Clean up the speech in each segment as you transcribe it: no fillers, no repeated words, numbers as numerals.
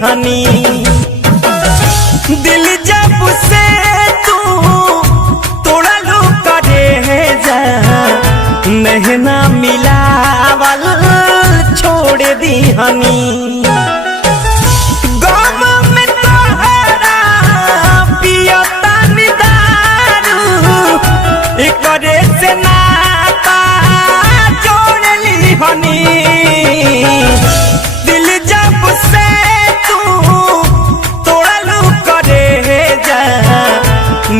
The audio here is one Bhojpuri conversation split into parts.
दीहनी। दिल जब से तू तोड़लू करे जा नहना मिलावल छोड़ दीहनी। करे से नाता जोड़ ली हनी। दिल जब से तू तोड़लू करे जा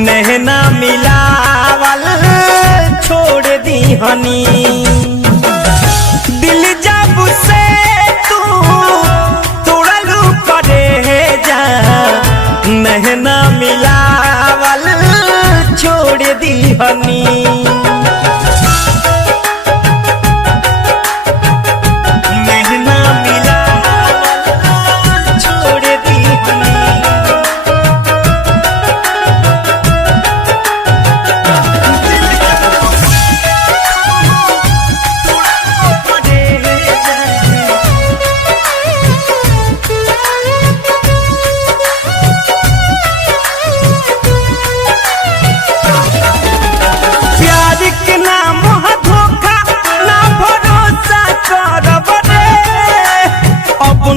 नहना मिलावल छोड़ दी हनी। दिल जब से तू तोड़लू करे जा नहना मिलावल छोड़ दी हनी। नहना मिलावल छोड़ दी हनी।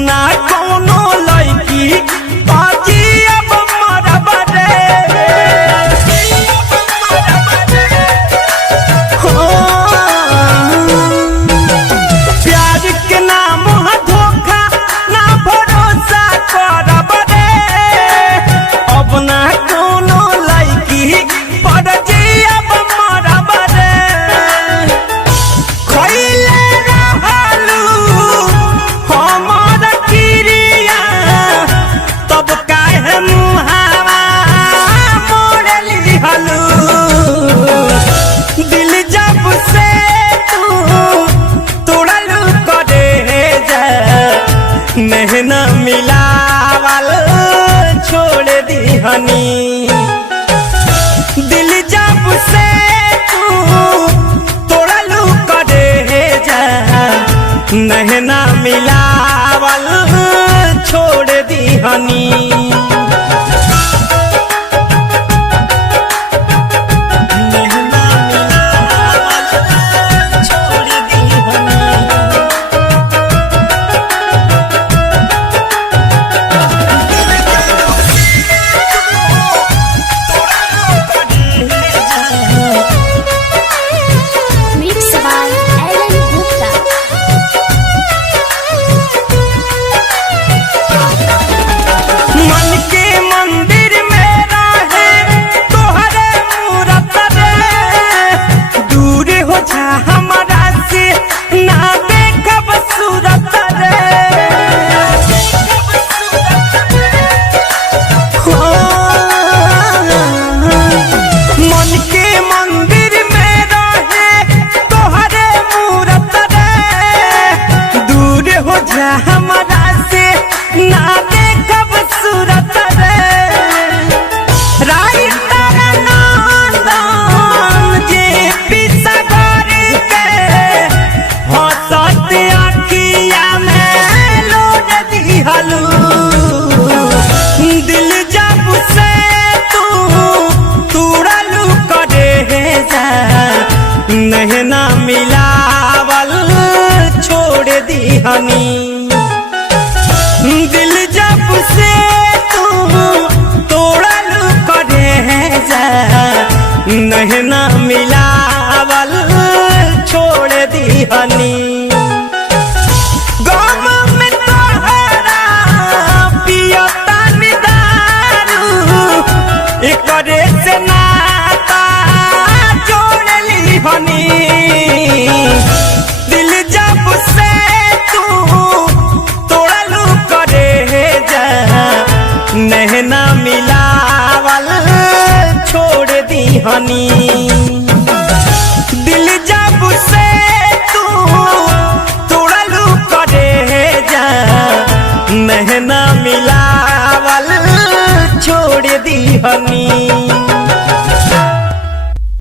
ना कोनो लड़की बाजी अब मरब रे। प्यार के नाम धोखा ना भरोसा करब रे। अब ना कोनो लड़की बाजी अब मरब रे। खइले रहलू तब काहे मुहावा मोड़ लिहलू। दिल जब से तू तोड़लू करे जा नहना मिलावल छोड़ दीहनी। दिल जब से तू तोड़लू करे जा नहना मिलावल छोड़ दीहनी। हमरा से ना देखब सूरत रे। राइटर नंदन जे पिसगर के हंसत अखिया में लोड दिहलू। दिल जब से तू तोड़लू करे जा नहना मिलावल छोड़ दीहनी। दिल जब से तू तोड़लू करे जा नहना मिलावल छोड़ दीहनी। गम में तोहरा पियतानी दारू करे से नाता जोड़ लीहनी। दिल जब से तू तोड़लू करे जा नहना मिलावल छोड़ दीहनी।